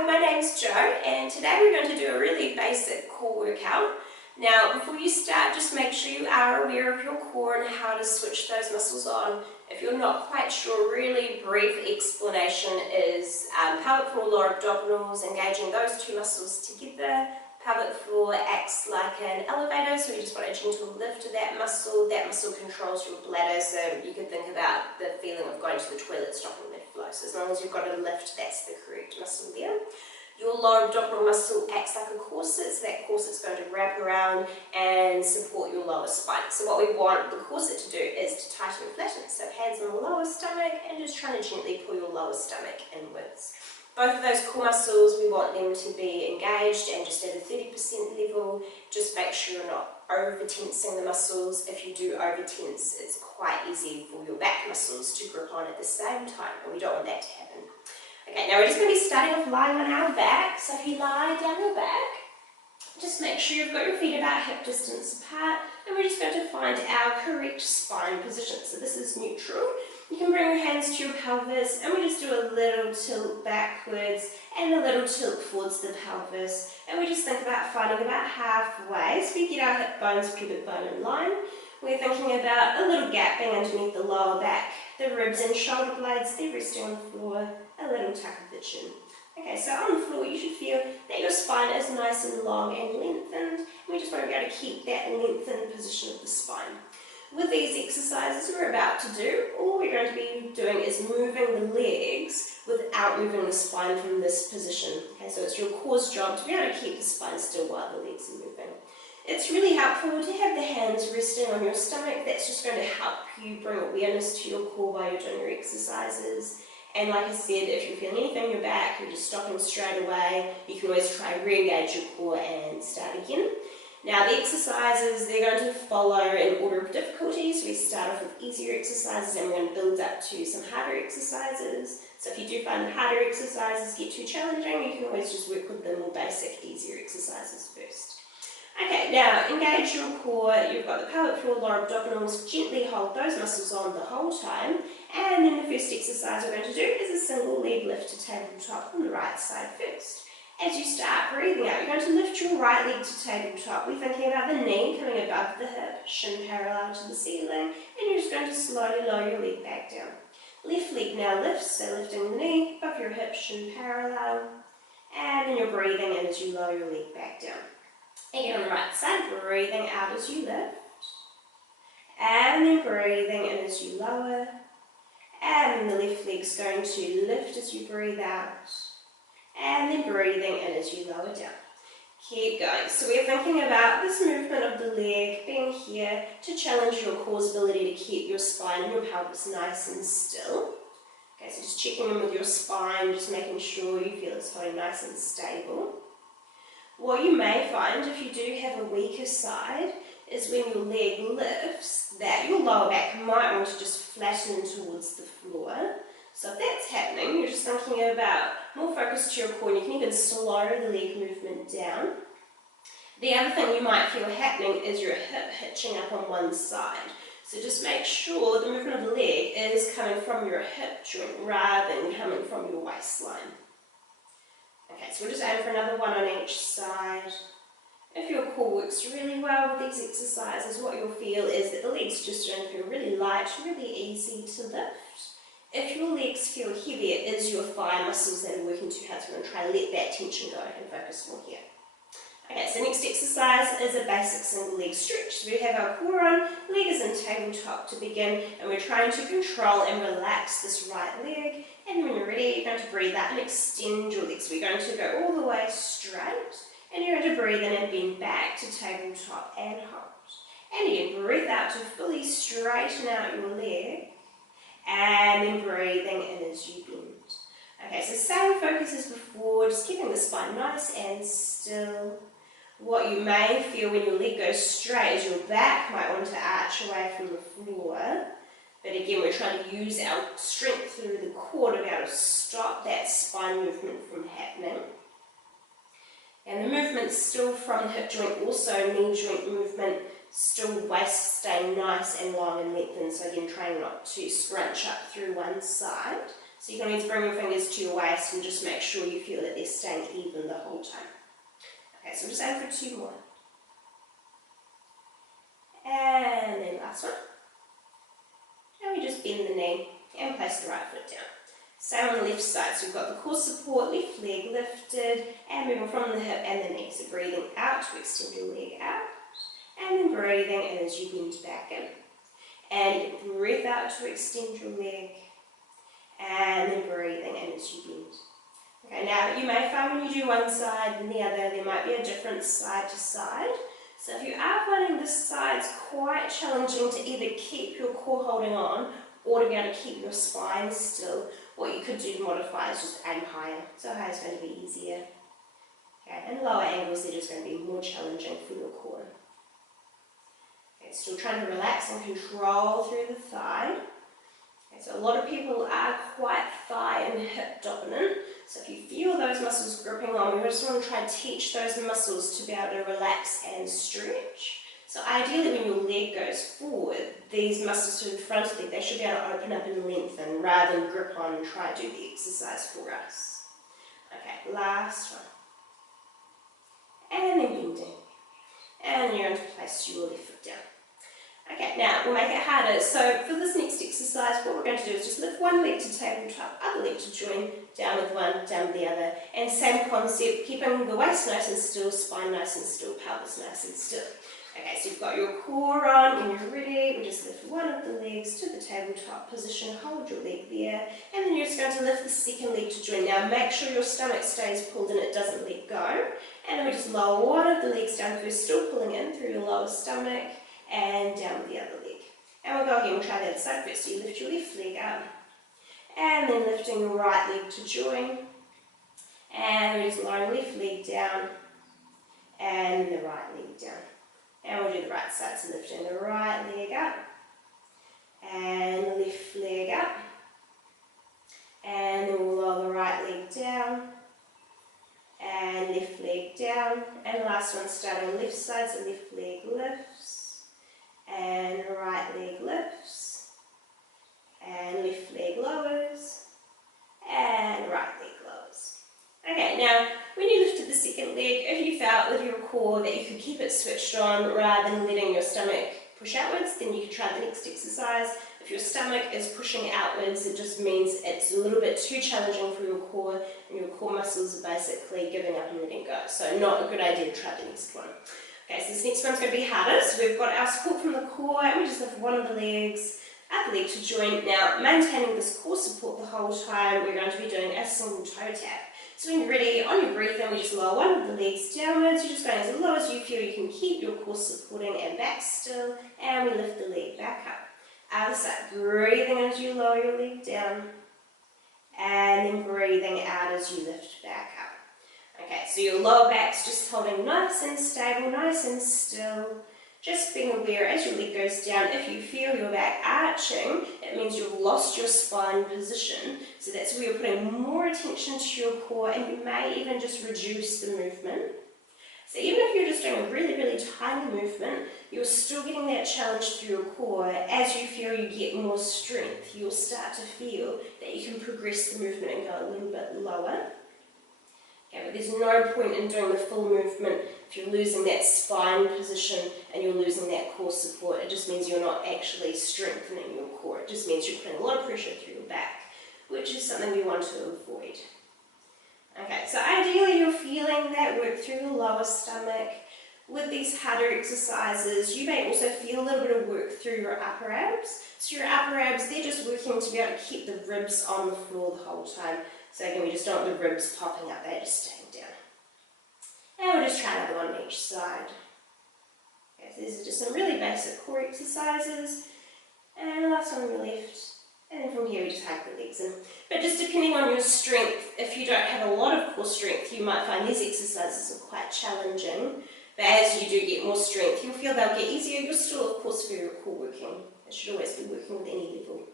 Hi, my name's Jo, and today we're going to do a really basic core workout. Now, before you start, just make sure you are aware of your core and how to switch those muscles on. If you're not quite sure, really brief explanation is pelvic floor, lower abdominals, engaging those two muscles together. Pelvic floor acts like an elevator, so you just want a gentle lift to that muscle. That muscle controls your bladder, so you could think about the feeling of going to the toilet stopping that flow. So as long as you've got a lift, that's the correct muscle there. Your lower abdominal muscle acts like a corset, so that corset's going to wrap around and support your lower spine. So what we want the corset to do is to tighten and flatten. So hands on the lower stomach and just trying to gently pull your lower stomach inwards. Both of those core muscles, we want them to be engaged and just at a 30% level. Just make sure you're not over-tensing the muscles. If you do over-tense, it's quite easy for your back muscles to grip on at the same time, and we don't want that to happen. Okay, now we're just going to be starting off lying on our back. So if you lie down your back, just make sure you've got your feet about hip distance apart, and we're just going to find our correct spine position. So this is neutral. You can bring your hands to your pelvis, and we just do a little tilt backwards and a little tilt forwards the pelvis. And we just think about finding about halfway, so we get our hip bones, pubic bone in line. We're thinking about a little gapping underneath the lower back. The ribs and shoulder blades, they're resting on the floor, a little tuck of the chin. Okay, so on the floor you should feel that your spine is nice and long and lengthened. We just want to be able to keep that lengthened position of the spine. With these exercises we're about to do, all we're going to be doing is moving the legs without moving the spine from this position. Okay, so it's your core's job to be able to keep the spine still while the legs are moving. It's really helpful to have the hands resting on your stomach. That's just going to help you bring awareness to your core while you're doing your exercises. And like I said, if you're feeling anything in your back, you're just stopping straight away. You can always try and re-engage your core and start again. Now the exercises, they're going to follow in order of difficulty. So we start off with easier exercises and we're going to build up to some harder exercises. So if you do find the harder exercises get too challenging, you can always just work with the more basic, easier exercises first. Okay, now engage your core. You've got the pelvic floor, lower abdominals. Gently hold those muscles on the whole time. And then the first exercise we're going to do is a single leg lift to tabletop on the right side first. As you start breathing out, you're going to lift your right leg to tabletop. We're thinking about the knee coming above the hip, shin parallel to the ceiling, and you're just going to slowly lower your leg back down. Left leg now lifts, so lifting the knee above your hip, shin parallel, and then you're breathing in as you lower your leg back down. Again on the right side, breathing out as you lift, and then breathing in as you lower, and then the left leg's going to lift as you breathe out, and then breathing in as you lower down. Keep going. So we're thinking about this movement of the leg being here to challenge your core's ability to keep your spine and your pelvis nice and still. Okay, so just checking in with your spine, just making sure you feel it's holding nice and stable. What you may find if you do have a weaker side is when your leg lifts, that your lower back might want to just flatten towards the floor. So if that's happening, you're just thinking about more focus to your core, and you can even slow the leg movement down. The other thing you might feel happening is your hip hitching up on one side. So just make sure the movement of the leg is coming from your hip joint rather than coming from your waistline. Okay, so we'll just aim for another one on each side. If your core works really well with these exercises, what you'll feel is that the legs just don't feel really light, really easy to lift. If your legs feel heavy, it is your thigh muscles that are working too hard, so we're going to try to let that tension go and focus more here. Okay, so next exercise is a basic single leg stretch. So we have our core on, leg is in tabletop to begin, and we're trying to control and relax this right leg. And when you're ready, you're going to breathe out and extend your legs. So we're going to go all the way straight, and you're going to breathe in and bend back to tabletop and hold. And again, breathe out to fully straighten out your leg. And then breathing in as you bend. Okay, so same focus as before, just keeping the spine nice and still. What you may feel when your leg goes straight is your back might want to arch away from the floor. But again, we're trying to use our strength through the core to be able to stop that spine movement from happening. And the movement still from the hip joint, also knee joint movement, still waist staying nice and long and lengthened. So again, trying not to scrunch up through one side. So you're going to need to bring your fingers to your waist and just make sure you feel that they're staying even the whole time. Okay, so just aim for 2 more. And then last one. And we just bend the knee and place the right foot down. Same on the left side, so we've got the core support, left leg lifted, and moving from the hip and the knee. So breathing out to extend your leg out, and then breathing in as you bend back in. And breathe out to extend your leg, and then breathing in as you bend. Okay, now you may find when you do one side and the other, there might be a difference side to side. So if you are finding this side's quite challenging to either keep your core holding on or to be able to keep your spine still, what you could do to modify is just aim higher. So higher is going to be easier. Okay, and lower angles, they're just going to be more challenging for your core. Okay, still trying to relax and control through the thigh. Okay, so a lot of people are quite thigh and hip dominant. So if you feel those muscles gripping on, we just want to try to teach those muscles to be able to relax and stretch. So ideally when your leg goes forward, these muscles to the front of the leg, they should be able to open up and lengthen rather than grip on and try to do the exercise for us. Okay, last one. And then bending. And you're going to place your left foot down. Okay, now we'll make it harder. So for this next exercise, what we're going to do is just lift one leg to tabletop, other leg to join, down with one, down with the other. And same concept, keeping the waist nice and still, spine nice and still, pelvis nice and still. Okay, so you've got your core on, when you're ready, we just lift one of the legs to the tabletop position, hold your leg there, and then you're just going to lift the second leg to join. Now make sure your stomach stays pulled and it doesn't let go. And then we just lower one of the legs down first, still pulling in through your lower stomach, and down with the other leg. And we'll go again, we'll try the other side first. So you lift your left leg up, and then lifting your right leg to join, and we're just lowering left leg down, and the right leg down. And we'll do the right side, so lifting the right leg up, and left leg up, and then we'll lower the right leg down, and left leg down, and last one starting left side, so left leg lifts, and right leg lifts, and left leg lowers, and right leg lowers. Okay, now when you lifted the second leg, if you felt with your core that you could keep it switched on rather than letting your stomach push outwards, then you can try the next exercise. If your stomach is pushing outwards, it just means it's a little bit too challenging for your core, and your core muscles are basically giving up and letting go. So not a good idea to try the next one. Okay, so this next one's going to be harder. So we've got our support from the core, and we just lift one of the legs, other leg to join. Now, maintaining this core support the whole time, we're going to be doing a single toe tap. So when you're ready, on your breath in, we just lower one of the legs downwards. You're just going as low as you feel you can keep your core supporting and back still, and we lift the leg back up. Other side, breathing as you lower your leg down, and then breathing out as you lift back up. Okay, so your lower back's just holding nice and stable, nice and still. Just being aware as your leg goes down, if you feel your back arching, it means you've lost your spine position. So that's where you're putting more attention to your core, and you may even just reduce the movement. So even if you're just doing a really, really tiny movement, you're still getting that challenge through your core. As you feel you get more strength, you'll start to feel that you can progress the movement and go a little bit lower. Okay, but there's no point in doing the full movement if you're losing that spine position and you're losing that core support. It just means you're not actually strengthening your core. It just means you're putting a lot of pressure through your back, which is something we want to avoid. Okay, so ideally you're feeling that work through the lower stomach. With these harder exercises, you may also feel a little bit of work through your upper abs. So your upper abs, they're just working to be able to keep the ribs on the floor the whole time. So again, we just don't want the ribs popping up, they're just staying down. And we'll just try another one on each side. Okay, so these are just some really basic core exercises. And the last one on the left. And then from here we just hug the legs in. But just depending on your strength, if you don't have a lot of core strength, you might find these exercises are quite challenging. But as you do get more strength, you'll feel they'll get easier. You'll still, of course, feel your core working. It should always be working with any level.